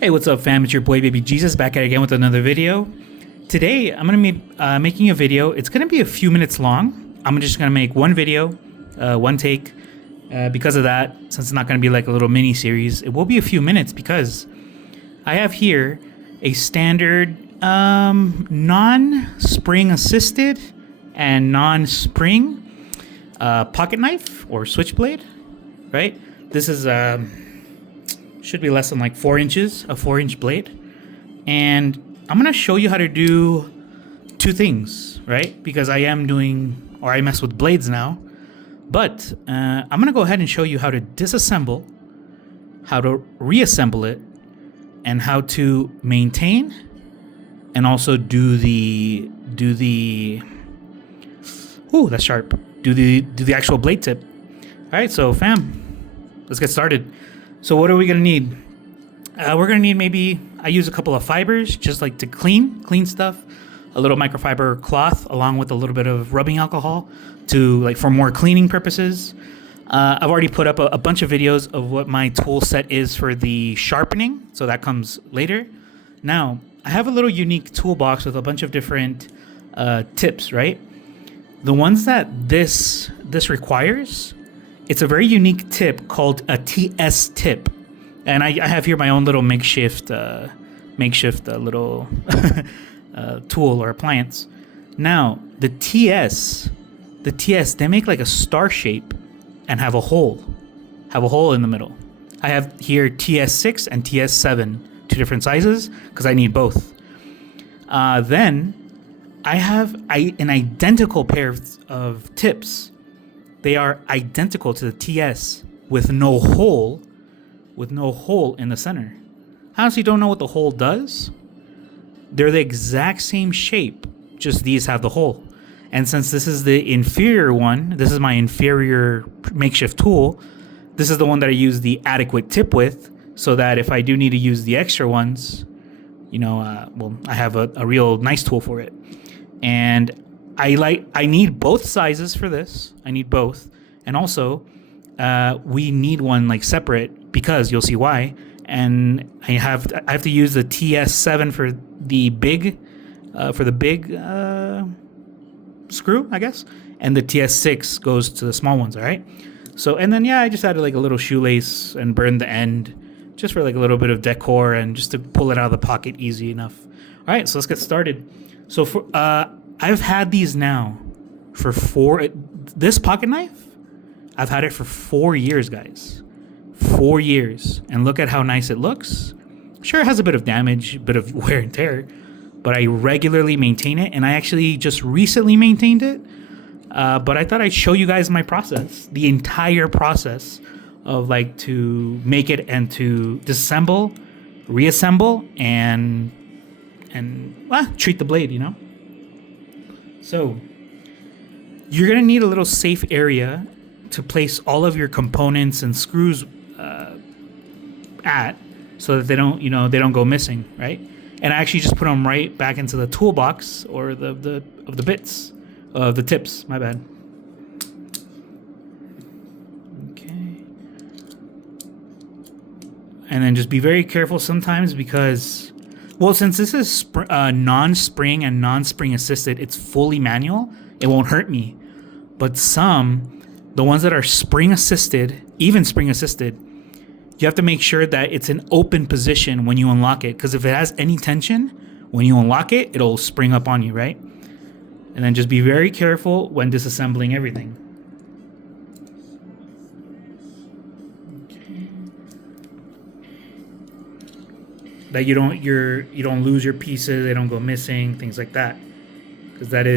Hey, what's up, fam? It's your boy BabyJesus back at it again with another video. Today, I'm gonna be making a video. It's gonna be a few minutes long. I'm just gonna make one video, one take. Because of that, since it's not gonna be like a little mini series, it will be a few minutes because I have here a standard non-spring assisted and non-spring pocket knife or switchblade, right? This is should be less than like 4 inches, a 4-inch blade. And I'm gonna show you how to do two things, right? Because I mess with blades now. But I'm gonna go ahead and show you how to disassemble, how to reassemble it, and how to maintain, and also do the ooh, that's sharp. Do the actual blade tip. All right, so fam, let's get started. So what are we gonna need? We're gonna need maybe, I use a couple of fibers just like to clean stuff, a little microfiber cloth along with a little bit of rubbing alcohol to like for more cleaning purposes. I've already put up a bunch of videos of what my tool set is for the sharpening, so that comes later. Now, I have a little unique toolbox with a bunch of different tips, right? The ones that this requires, it's a very unique tip called a TS tip. And I have here my own little makeshift little tool or appliance. Now, the TS, they make like a star shape and have a hole in the middle. I have here TS6 and TS7, two different sizes, because I need both. Then I have an identical pair of tips. They are identical to the TS with no hole in the center. I honestly don't know what the hole does. They're the exact same shape, just these have the hole. And since this is the inferior one, this is my inferior makeshift tool, this is the one that I use the adequate tip with, so that if I do need to use the extra ones, well, I have a real nice tool for it. And I need both sizes for this. I need both. And also, we need one like separate because you'll see why. And I have to use the TS7 for the big screw, I guess. And the TS6 goes to the small ones, all right? So, and then, yeah, I just added like a little shoelace and burned the end just for like a little bit of decor and just to pull it out of the pocket easy enough. All right, so let's get started. So for I've had these now for this pocket knife, I've had it for 4 years, guys. 4 years. And look at how nice it looks. Sure, it has a bit of damage, a bit of wear and tear, but I regularly maintain it, and I actually just recently maintained it. But I thought I'd show you guys my process, the entire process of like to make it and to disassemble, reassemble, and treat the blade, So you're gonna need a little safe area to place all of your components and screws at, so that they don't go missing, right? And I actually just put them right back into the toolbox or the bits of the tips. My bad. Okay. And then just be very careful sometimes because, well, since this is non-spring and non-spring assisted, it's fully manual. It won't hurt me. But the ones that are spring assisted, even spring assisted, you have to make sure that it's an open position when you unlock it. Because if it has any tension, when you unlock it, it'll spring up on you, right? And then just be very careful when disassembling everything. Okay. That you don't lose your pieces, they don't go missing, things like that. Because that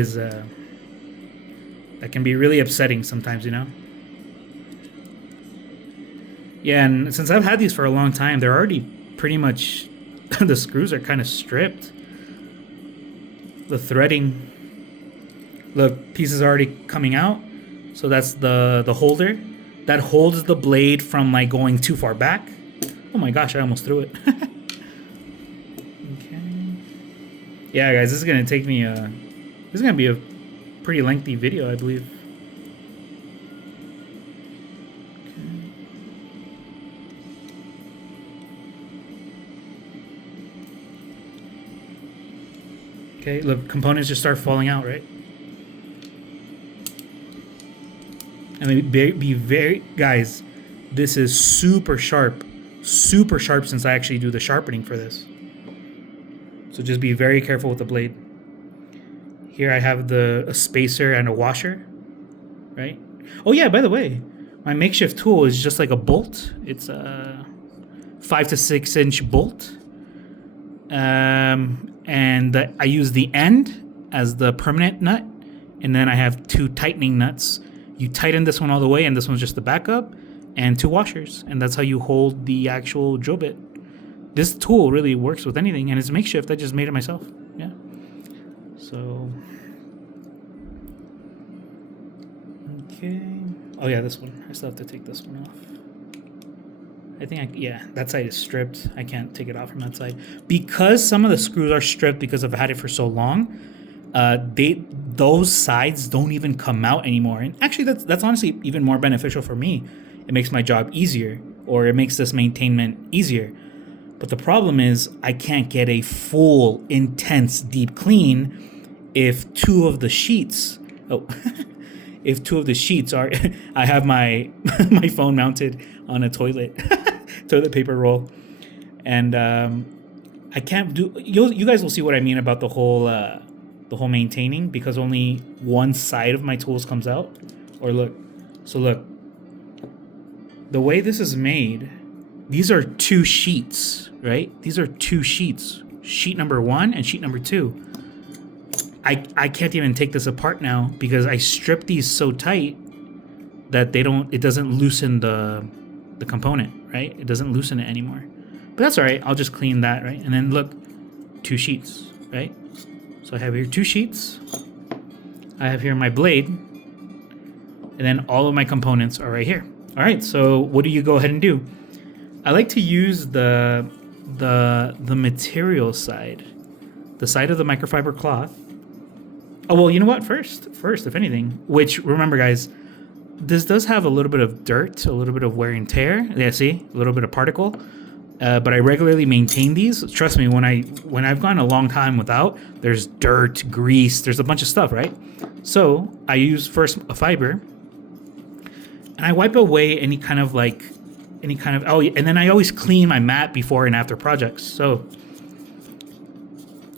can be really upsetting sometimes, Yeah, and since I've had these for a long time, they're already pretty much, the screws are kind of stripped. The threading, the piece is already coming out. So that's the holder. That holds the blade from like going too far back. Oh my gosh, I almost threw it. Okay. Yeah, guys, this is going to take me, this is going to be a pretty lengthy video, I believe. Okay, look, components just start falling out, right? I mean, be very, guys, this is super sharp since I actually do the sharpening for this. So just be very careful with the blade. Here I have a spacer and a washer, right? Oh yeah, by the way, my makeshift tool is just like a bolt. It's a 5 to 6 inch bolt. And I use the end as the permanent nut. And then I have 2 tightening nuts. You tighten this one all the way, and this one's just the backup, and 2 washers. And that's how you hold the actual drill bit. This tool really works with anything, and it's makeshift. I just made it myself. Yeah. So. Okay. Oh yeah, this one. I still have to take this one off. I think yeah, that side is stripped. I can't take it off from that side. Because some of the screws are stripped because I've had it for so long, those sides don't even come out anymore. And actually that's honestly even more beneficial for me. It makes my job easier, or it makes this maintainment easier. But the problem is I can't get a full, intense, deep clean if 2 of the sheets, if 2 of the sheets are, I have my phone mounted on a toilet paper roll. And I can't do, you guys will see what I mean about the whole maintaining, because only one side of my tools comes out. Or look, so look, the way this is made, these are 2 sheets, right? These are 2 sheets, sheet number 1 and sheet number 2. I can't even take this apart now because I stripped these so tight that it doesn't loosen the component, right? It doesn't loosen it anymore. But that's all right. I'll just clean that, right? And then look, 2 sheets, right? So I have here 2 sheets. I have here my blade, and then all of my components are right here. All right, so what do you go ahead and do? I like to use the material side, the side of the microfiber cloth. Oh, well, you know what? First, if anything, which, remember, guys, this does have a little bit of dirt, a little bit of wear and tear. Yeah, see? A little bit of particle. But I regularly maintain these. Trust me, when I've gone a long time without, there's dirt, grease, there's a bunch of stuff, right? So I use first a fiber, and I wipe away any kind of, and then I always clean my mat before and after projects. So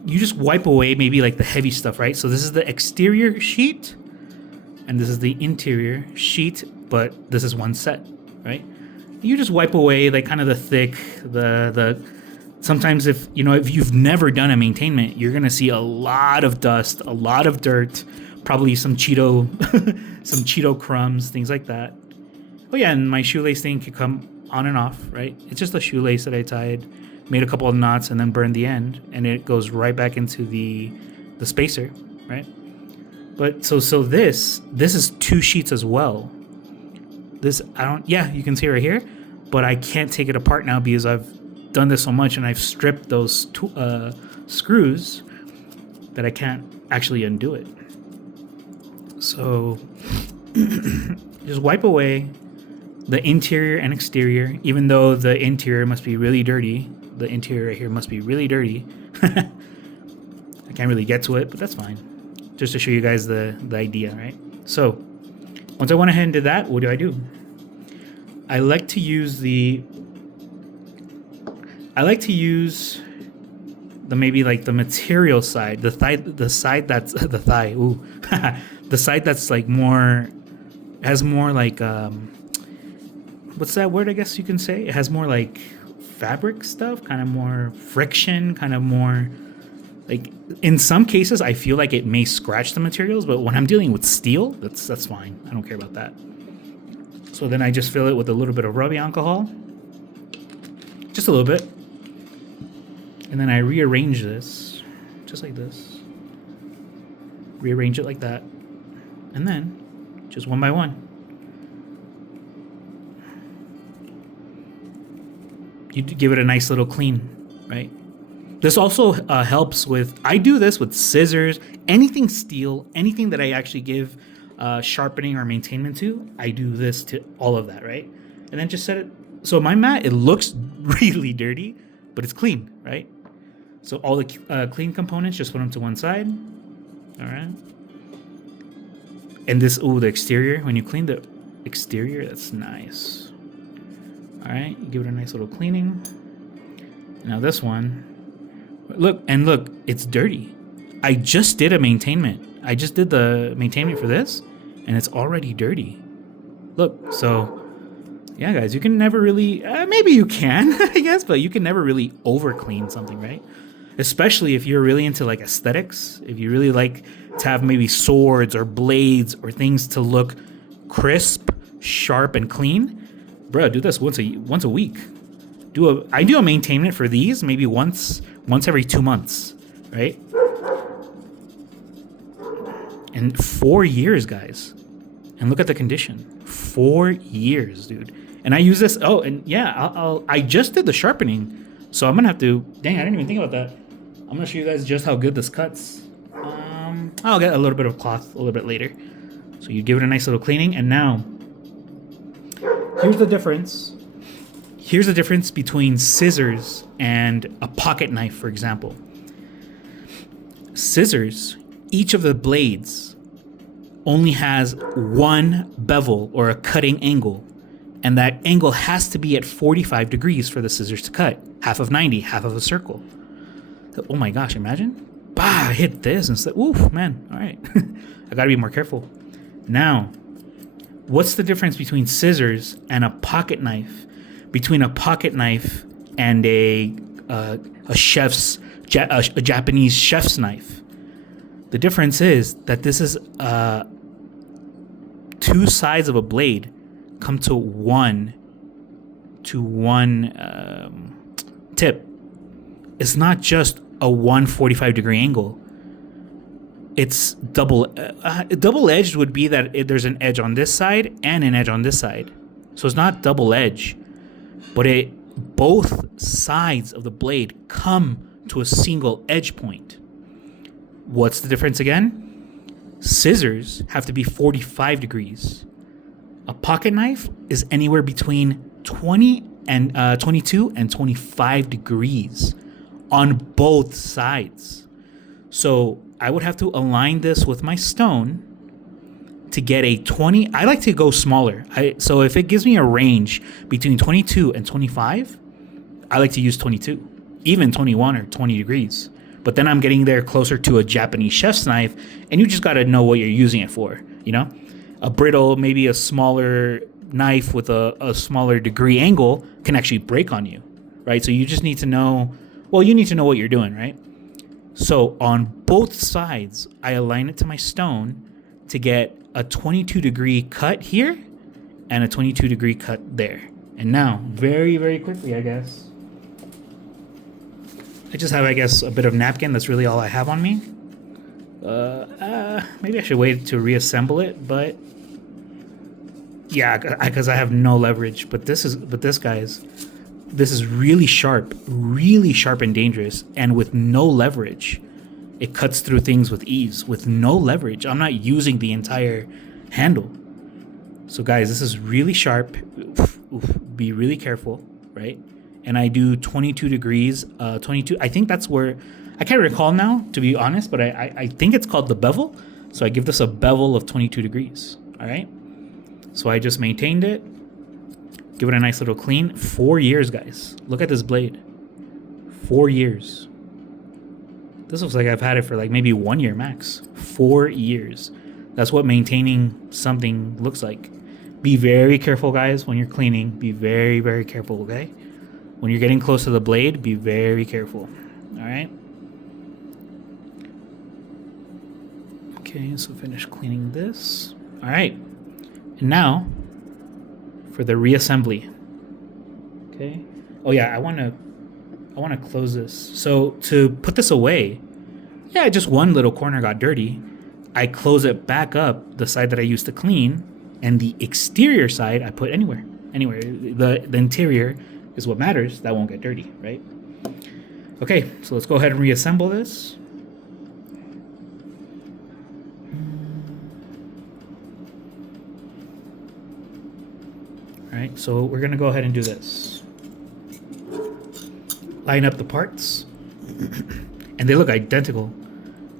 you just wipe away maybe like the heavy stuff, right? So this is the exterior sheet, and this is the interior sheet, but this is one set, right? You just wipe away like kind of the thick, the sometimes if you've never done a maintainment, you're gonna see a lot of dust, a lot of dirt, probably some Cheeto some Cheeto crumbs, things like that. Oh yeah, and my shoelace thing could come on and off, right? It's just a shoelace that I tied, made a couple of knots, and then burned the end, and it goes right back into the spacer, right? But so this is 2 sheets as well. This you can see right here, but I can't take it apart now because I've done this so much and I've stripped those screws that I can't actually undo it. So just wipe away the interior and exterior, even though the interior must be really dirty. The interior right here must be really dirty. I can't really get to it, but that's fine. Just to show you guys the idea, right? So once I went ahead and did that, what do? I like to use the maybe like the material side, the side that's the thigh. Ooh, the side that's like has more like what's that word? I guess you can say it has more like fabric stuff, kind of more friction, kind of more like. In some cases, I feel like it may scratch the materials, but when I'm dealing with steel, that's fine. I don't care about that. So then I just fill it with a little bit of rubbing alcohol, just a little bit, and then I rearrange this, just like this. Rearrange it like that, and then just one by one. You give it a nice little clean, right? This also helps with, I do this with scissors, anything steel, anything that I actually give sharpening or maintainment to, I do this to all of that, right? And then just set it, so my mat, it looks really dirty, but it's clean, right? So all the clean components, just put them to one side. All right. And this, the exterior, when you clean the exterior, that's nice. All right, you give it a nice little cleaning. Now this one, look, it's dirty. I just did a maintainment. I just did the maintainment for this, and it's already dirty. Look, so yeah, guys, you can never really, maybe you can, I guess, but you can never really over clean something, right? Especially if you're really into like aesthetics, if you really like to have maybe swords or blades or things to look crisp, sharp, and clean, bro, do this once a week. I do a maintainment for these maybe once every 2 months, right? And 4 years, guys. And look at the condition. 4 years, dude. And I use this. Oh, and yeah, I just did the sharpening, so I'm gonna have to. Dang, I didn't even think about that. I'm gonna show you guys just how good this cuts. I'll get a little bit of cloth a little bit later. So you give it a nice little cleaning, and now here's the difference. Here's the difference between scissors and a pocket knife, for example. Scissors, each of the blades only has one bevel or a cutting angle, and that angle has to be at 45 degrees for the scissors to cut. Half of 90, half of a circle. Oh my gosh, imagine. Bah, I hit this instead. Oof, man. All right. I gotta be more careful. Now, what's the difference between scissors and a pocket knife? Between a pocket knife and a Japanese chef's knife. The difference is that this is two sides of a blade come to one tip. It's not just a 145 degree angle. It's double edged would be that there's an edge on this side and an edge on this side. So it's not double edge, but both sides of the blade come to a single edge point. What's the difference again? Scissors have to be 45 degrees. A pocket knife is anywhere between 22 and 25 degrees on both sides. So I would have to align this with my stone to get a 20. I like to go smaller. So if it gives me a range between 22 and 25, I like to use 22, even 21 or 20 degrees. But then I'm getting there closer to a Japanese chef's knife, and you just got to know what you're using it for, you know? A brittle, maybe a smaller knife with a smaller degree angle can actually break on you, right? So you just need to know, you need to know what you're doing, right? So on both sides, I align it to my stone to get a 22 degree cut here and a 22 degree cut there. And now, very, very quickly, I guess, I just have, a bit of napkin. That's really all I have on me. Maybe I should wait to reassemble it, but yeah, because I have no leverage. But this, guys, this is really sharp and dangerous, and with no leverage, it cuts through things with ease. With no leverage, I'm not using the entire handle. So, guys, this is really sharp. Be really careful, right? And I do 22 degrees, 22. I think that's where, I can't recall now, to be honest, but I think it's called the bevel. So I give this a bevel of 22 degrees, all right? So I just maintained it. Give it a nice little clean. 4 years, guys. Look at this blade. 4 years. This looks like I've had it for like maybe 1 year max. 4 years. That's what maintaining something looks like. Be very careful, guys, when you're cleaning. Be very, very careful, okay? When you're getting close to the blade, be very careful. All right? Okay, so finish cleaning this. All right. And now for the reassembly. Okay. Oh yeah, I want to close this. So to put this away, yeah, just one little corner got dirty. I close it back up, the side that I used to clean, and the exterior side I put anywhere. The interior is what matters. That won't get dirty, right? Okay, so let's go ahead and reassemble this. All right, so we're gonna go ahead and do this. Line up the parts. And they look identical.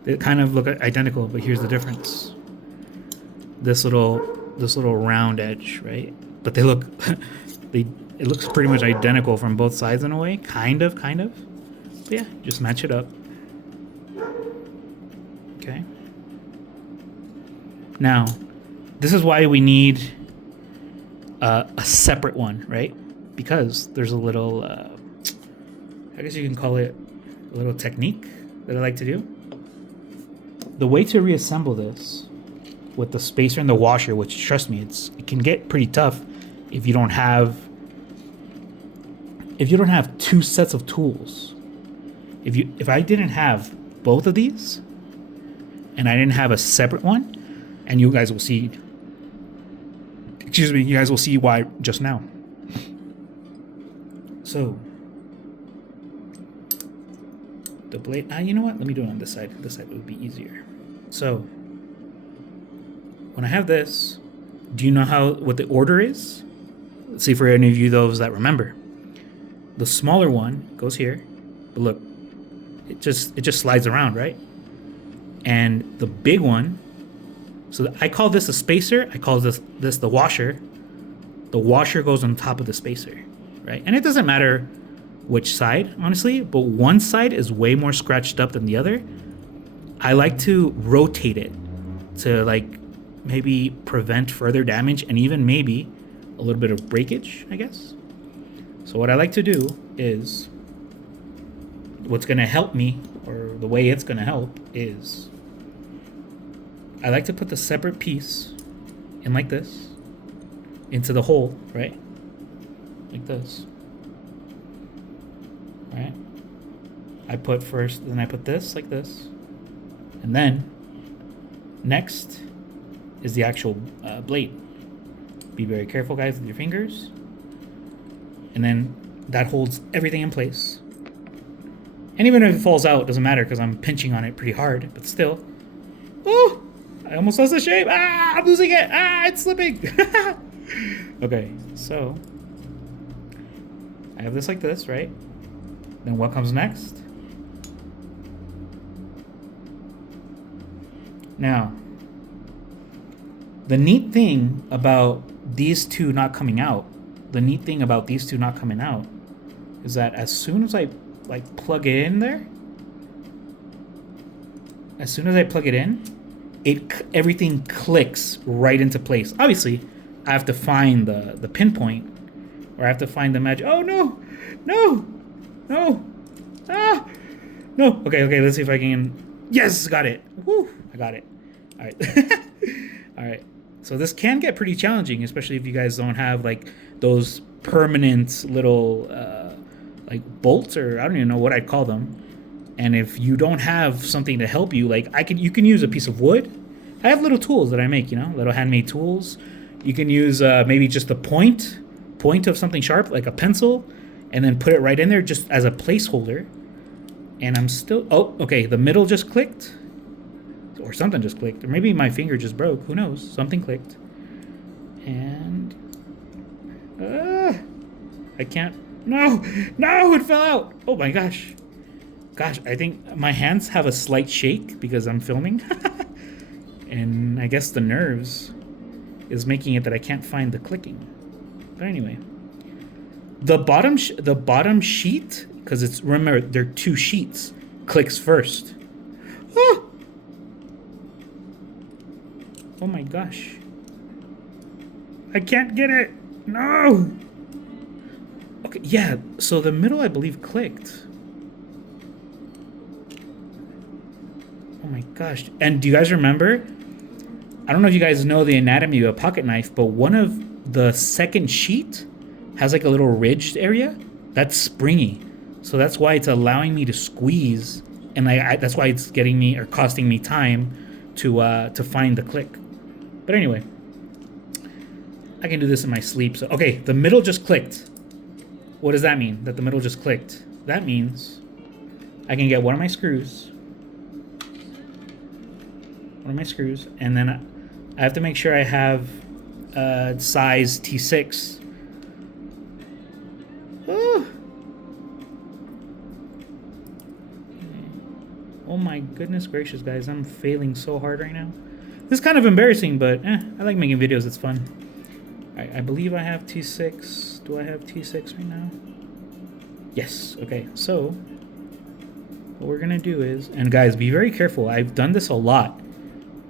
They kind of look identical, but here's the difference. This little round edge, right? But they look, it looks pretty much identical from both sides in a way, kind of. But yeah, just match it up. Okay. Now, this is why we need a separate one, right? Because there's a little, I guess you can call it a little technique that I like to do. The way to reassemble this with the spacer and the washer, which trust me, it can get pretty tough if you don't have two sets of tools. If I didn't have both of these and I didn't have a separate one, and you guys will see, you guys will see why just now. So the blade, you know what? Let me do it on this side. This side would be easier. So when I have this, do you know what the order is? Let's see for any of you those that remember. The smaller one goes here, but look, it just slides around, right? And the big one, so I call this a spacer. I call this the washer. The washer goes on top of the spacer, right? And it doesn't matter which side, honestly, but one side is way more scratched up than the other. I like to rotate it to like maybe prevent further damage and even maybe a little bit of breakage, I guess. So what I like to do is, what's going to help me, or the way it's going to help, is I like to put the separate piece in like this into the hole, right? Like this. Right? I put first, then I put this like this. And then next is the actual blade. Be very careful, guys, with your fingers. And then that holds everything in place. And even if it falls out, it doesn't matter because I'm pinching on it pretty hard, but still. Oh, I almost lost the shape. Ah, I'm losing it. Ah, it's slipping. Okay, so I have this like this, right? Then what comes next? Now, the neat thing about these two not coming out, is that as soon as I like plug it in there, everything clicks right into place. Obviously, I have to find the pinpoint, or I have to find the magic. Oh no, ah, no. Okay. Let's see if I can. Yes, got it. Woo, I got it. All right, all right. So this can get pretty challenging, especially if you guys don't have like those permanent little like bolts, or I don't even know what I'd call them. And if you don't have something to help you, like you can use a piece of wood. I have little tools that I make, little handmade tools. You can use maybe just a point of something sharp, like a pencil, and then put it right in there just as a placeholder. And I'm still, oh, okay, the middle just clicked. Or something just clicked. Or maybe my finger just broke. Who knows? Something clicked. And I can't. No, it fell out. Oh my gosh. I think my hands have a slight shake because I'm filming. And I guess the nerves is making it that I can't find the clicking. But anyway, the bottom sheet, because it's, remember, there are two sheets, clicks first. Oh my gosh. I can't get it. No. Okay, yeah, so the middle, I believe, clicked. Oh my gosh. And do you guys remember? I don't know if you guys know the anatomy of a pocket knife, but one of the second sheet has like a little ridged area. That's springy. So that's why it's allowing me to squeeze, and that's why it's getting me, or costing me time to find the click. But anyway, I can do this in my sleep. So okay, the middle just clicked. What does that mean? That the middle just clicked? That means I can get one of my screws, and then I have to make sure I have size T6. Oh my goodness gracious, guys. I'm failing so hard right now. This is kind of embarrassing, but I like making videos. It's fun. Alright, I believe I have T6. Do I have T6 right now? Yes. Okay, so what we're going to do is... And guys, be very careful. I've done this a lot.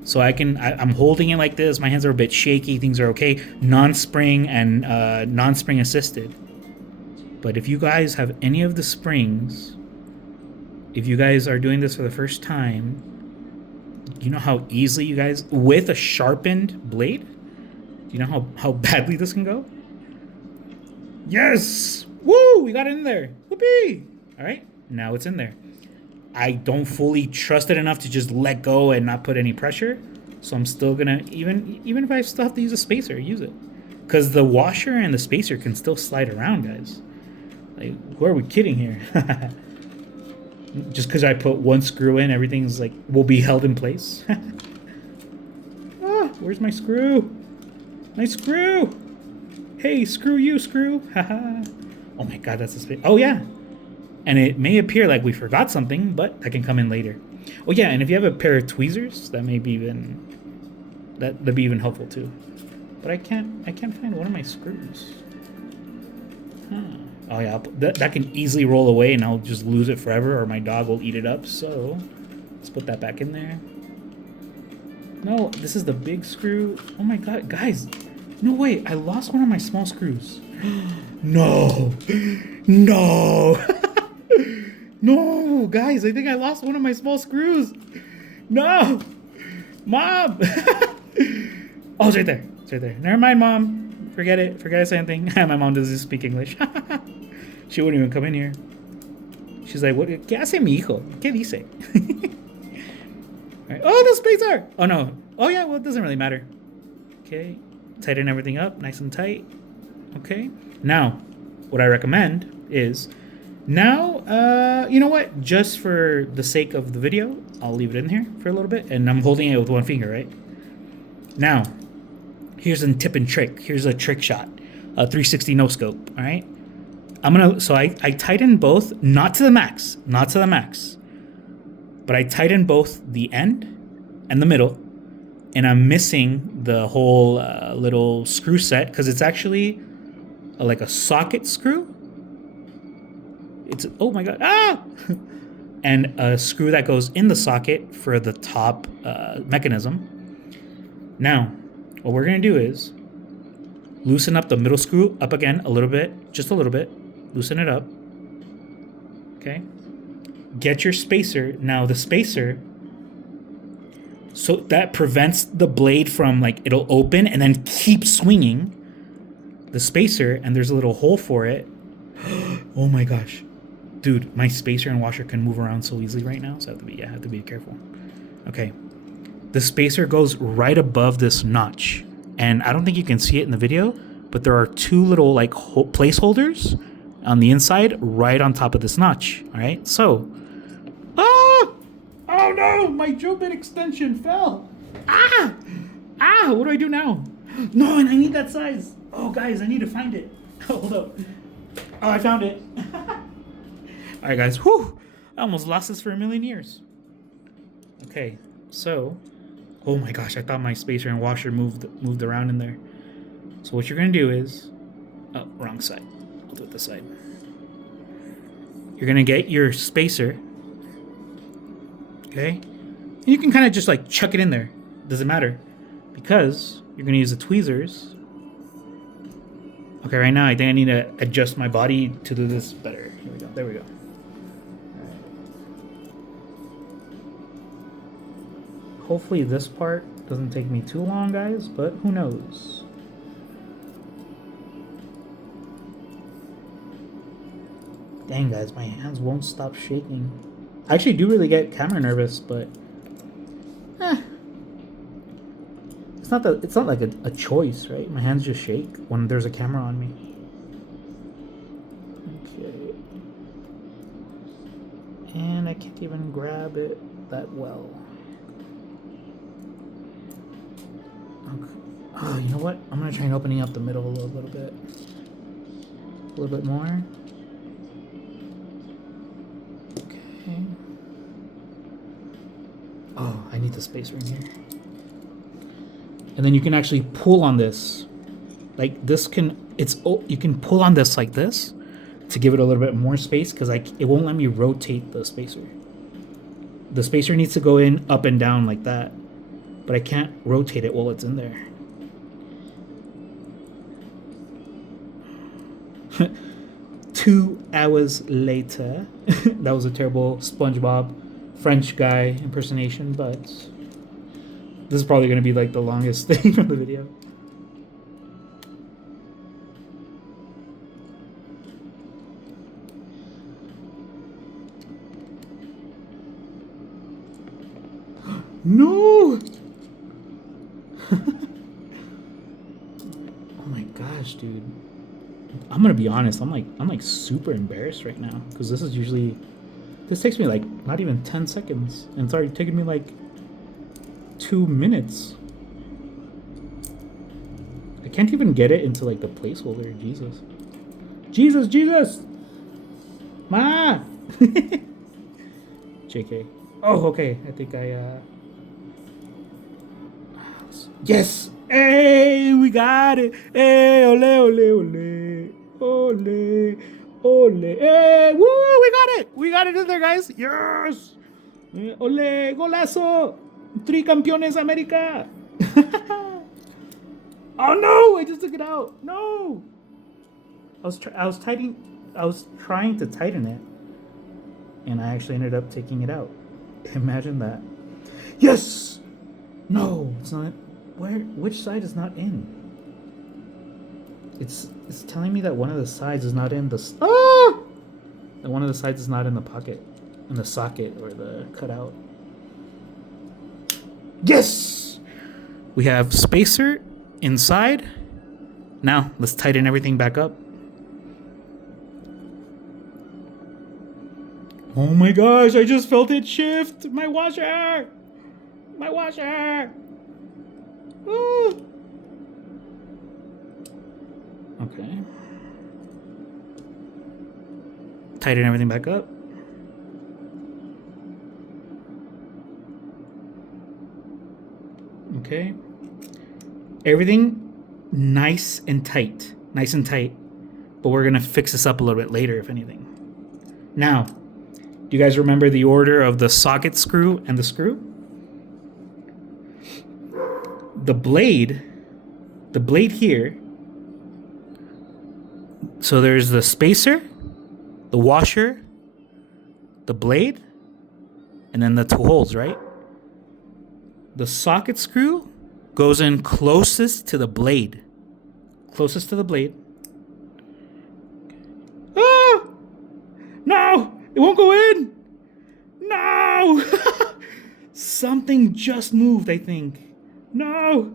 So I'm holding it like this. My hands are a bit shaky. Things are okay. Non-spring and non-spring assisted. But if you guys have any of the springs... If you guys are doing this for the first time, you know how easily you guys, with a sharpened blade, do you know how badly this can go? Yes! Woo! We got it in there. Whoopee! All right, now it's in there. I don't fully trust it enough to just let go and not put any pressure. So I'm still gonna, even if I still have to use a spacer, use it. Because the washer and the spacer can still slide around, guys. Like, who are we kidding here? Just because I put one screw in, everything's like, will be held in place. Ah, where's my screw? My screw! Hey, screw you, screw! Haha. Oh my god, that's a space. Oh yeah! And it may appear like we forgot something, but that can come in later. Oh yeah, and if you have a pair of tweezers, that may be that'd be even helpful too. But I can't find one of my screws. Huh. Oh yeah, that can easily roll away and I'll just lose it forever or my dog will eat it up. So let's put that back in there. No, this is the big screw. Oh my god, guys. No way, I lost one of my small screws. No. No. No, guys, I think I lost one of my small screws. No. Mom. Oh, it's right there. It's right there. Never mind, Mom. Forget it. Forget I said anything. My mom doesn't speak English. She wouldn't even come in here. She's like, "What? ¿Qué hace mi hijo? ¿Qué dice?" Right. Oh, the spacer! Oh, no. Oh, yeah, well, it doesn't really matter. Okay. Tighten everything up. Nice and tight. Okay. Now, what I recommend is... Now, you know what? Just for the sake of the video, I'll leave it in here for a little bit. And I'm holding it with one finger, right? Now, here's a tip and trick. Here's a trick shot. A 360 no scope, all right? So I tighten both, not to the max, but I tighten both the end and the middle, and I'm missing the whole little screw set because it's actually like a socket screw. It's, oh my god, ah! And a screw that goes in the socket for the top mechanism. Now, what we're gonna do is loosen up the middle screw up again a little bit, just a little bit. Loosen it up. Okay. Get your spacer. Now the spacer, so that prevents the blade from, like, it'll open and then keep swinging the spacer, and there's a little hole for it. Oh my gosh. Dude, my spacer and washer can move around so easily right now, so I have to be careful. Okay. The spacer goes right above this notch, and I don't think you can see it in the video, but there are two little, like, placeholders on the inside right on top of this notch. All right, so oh no, my drill bit extension fell. What do I do now? No, and I need that size. Oh guys, I need to find it. Hold up. Oh, I found it. All right, guys. Whew, I almost lost this for a million years. Okay, so oh my gosh, I thought my spacer and washer moved around in there. So what you're gonna do is, oh, wrong side. I'll do it this side. You're gonna get your spacer, okay? And you can kind of just like chuck it in there. Doesn't matter, because you're gonna use the tweezers. Okay, right now I think I need to adjust my body to do this better. Here we go. There we go. Hopefully this part doesn't take me too long, guys, but who knows? Dang, guys, my hands won't stop shaking. I actually do really get camera nervous, but it's not like a choice, right? My hands just shake when there's a camera on me. Okay. And I can't even grab it that well. Okay. Oh, you know what? I'm gonna try and opening up the middle a little bit. A little bit more. Okay. the spacer in here. And then you can actually pull on this. Like this you can pull on this like this to give it a little bit more space, because it won't let me rotate the spacer. The spacer needs to go in up and down like that, but I can't rotate it while it's in there. 2 hours later. That was a terrible SpongeBob French guy impersonation, but this is probably going to be like the longest thing from the video. No! Oh my gosh, dude. I'm gonna be honest, I'm like super embarrassed right now, because this takes me like not even 10 seconds, and it's already taking me like 2 minutes. I can't even get it into like the placeholder. Jesus Ma. JK. Oh, okay, I think yes! Hey, we got it! Hey, ole, ole, ole. Ole, ole. Hey, woo, we got it! We got it in there, guys! Yes! Ole, golazo! Tricampeones America! Oh no! I just took it out! No! I was trying to tighten it, and I actually ended up taking it out. Imagine that. Yes! No, it's not. Which side is not in? It's telling me that one of the sides is not in the that one of the sides is not in the pocket, in the socket or the cutout. Yes! We have spacer inside. Now let's tighten everything back up. Oh my gosh, I just felt it shift! My washer! My washer! Ooh. Okay. Tighten everything back up. Okay. Everything nice and tight. Nice and tight. But we're going to fix this up a little bit later, if anything. Now, do you guys remember the order of the socket screw and the screw? The blade here. So there's the spacer, the washer, the blade, and then the 2 holes, right? The socket screw goes in closest to the blade. Closest to the blade. Ah! No! It won't go in! No! Something just moved, I think. No!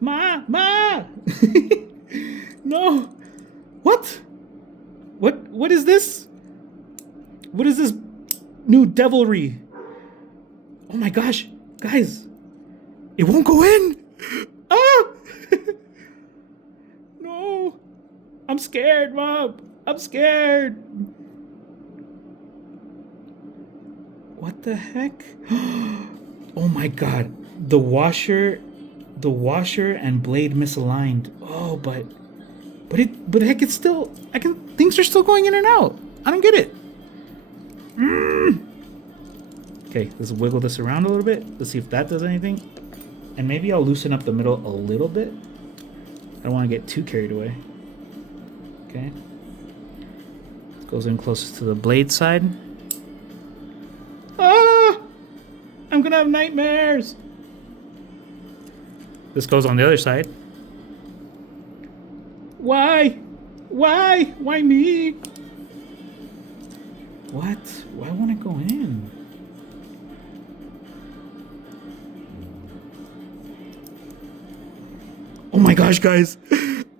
Ma! No! What? What is this? What is this new devilry? Oh my gosh, guys. It won't go in! Ah! No! I'm scared, Mom. I'm scared. What the heck? Oh my god. The washer and blade misaligned. Oh, but heck, it's still, things are still going in and out. I don't get it. Okay, let's wiggle this around a little bit. Let's see if that does anything. And maybe I'll loosen up the middle a little bit. I don't want to get too carried away. Okay. It goes in closest to the blade side. Ah! I'm gonna have nightmares. This goes on the other side. Why? Why? Why me? What? Why won't it go in? Oh my gosh, guys.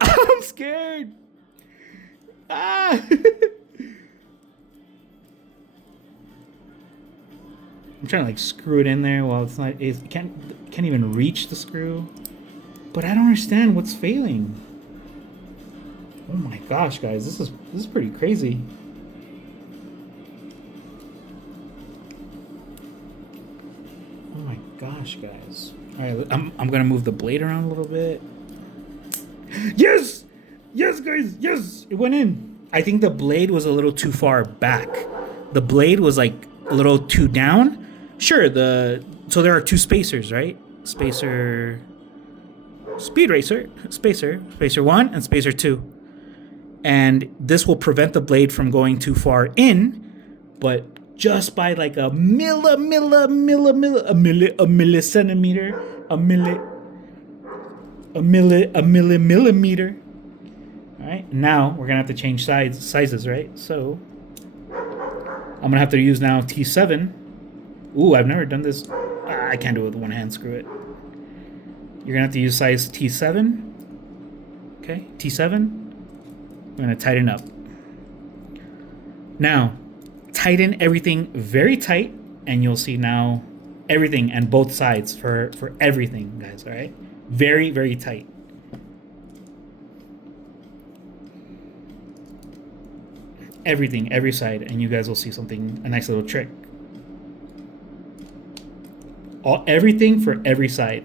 I'm scared. Ah! I'm trying to like screw it in there while it's not, it can't even reach the screw. But I don't understand what's failing. Oh my gosh, guys, this is pretty crazy. Oh my gosh, guys. All right, I'm gonna move the blade around a little bit. Yes, yes, guys, yes, it went in. I think the blade was a little too far back. The blade was like a little too down. Sure, so there are two spacers, right? Spacer, speed racer, spacer 1 and spacer 2. And this will prevent the blade from going too far in, but just by like a millimeter, All right, now we're gonna have to change sizes, right? So I'm gonna have to use now T7. Ooh, I've never done this. I can't do it with one hand, screw it. You're gonna have to use size T7. Okay, T7. We're gonna tighten up. Now, tighten everything very tight, and you'll see now everything and both sides for everything, guys, all right? Very, very tight. Everything, every side, and you guys will see something, a nice little trick. Everything for every side.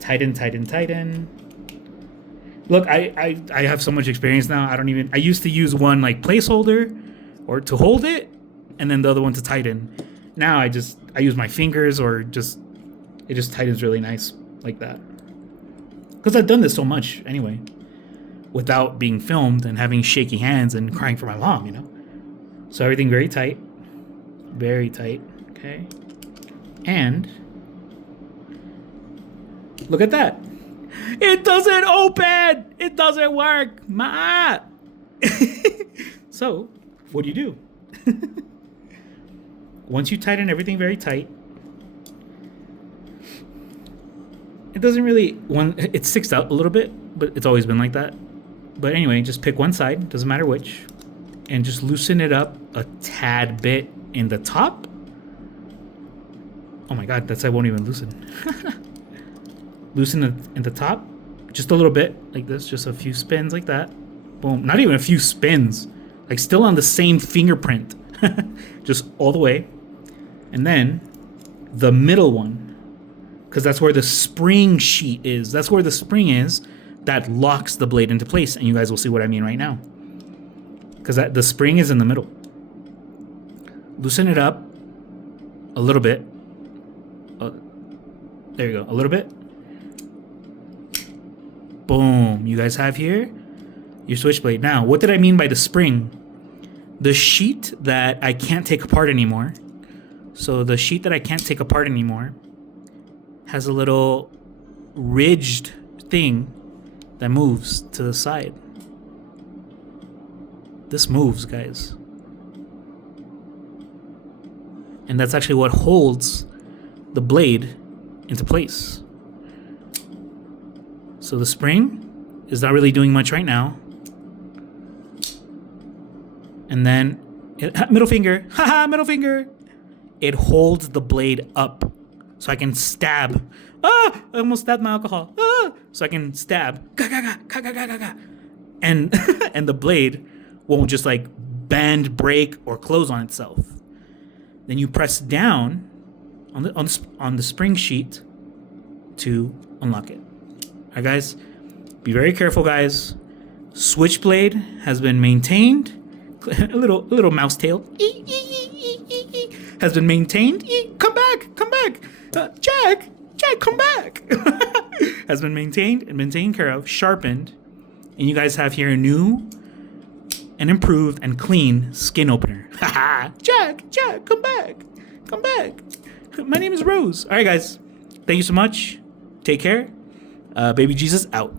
Tighten, tighten, tighten. Look, I have so much experience now. I used to use one like placeholder or to hold it, and then the other one to tighten. Now I use my fingers, or it just tightens really nice like that. Because I've done this so much anyway, without being filmed and having shaky hands and crying for my mom, you know. So everything very tight, okay. And look at that. It doesn't open. It doesn't work. Ma. So, what do? Once you tighten everything very tight, it doesn't really, it sticks out a little bit, but it's always been like that. But anyway, just pick one side, doesn't matter which, and just loosen it up a tad bit in the top. Oh my God, that side won't even loosen. Loosen it in the top, just a little bit like this, just a few spins like that. Boom, not even a few spins, like still on the same fingerprint, just all the way. And then the middle one, because that's where the spring sheet is. That's where the spring is that locks the blade into place. And you guys will see what I mean right now, because the spring is in the middle. Loosen it up a little bit. There you go, a little bit. Boom, you guys have here your switchblade. Now, what did I mean by the spring? The sheet that I can't take apart anymore. So the sheet that I can't take apart anymore has a little ridged thing that moves to the side. This moves, guys. And that's actually what holds the blade into place. So the spring is not really doing much right now. And then, middle finger, haha, middle finger. It holds the blade up so I can stab. Ah, I almost stabbed my alcohol. Ah, so I can stab. And and the blade won't just like bend, break, or close on itself. Then you press down on the spring sheet to unlock it. All right, guys, be very careful, guys. Switchblade has been maintained. A little mouse tail has been maintained. Come back, Jack, come back. Has been maintained and been taken care of, sharpened, and you guys have here a new and improved and clean skin opener. Jack, come back. My name is Rose. All right, guys, thank you so much. Take care. BabyJesus out.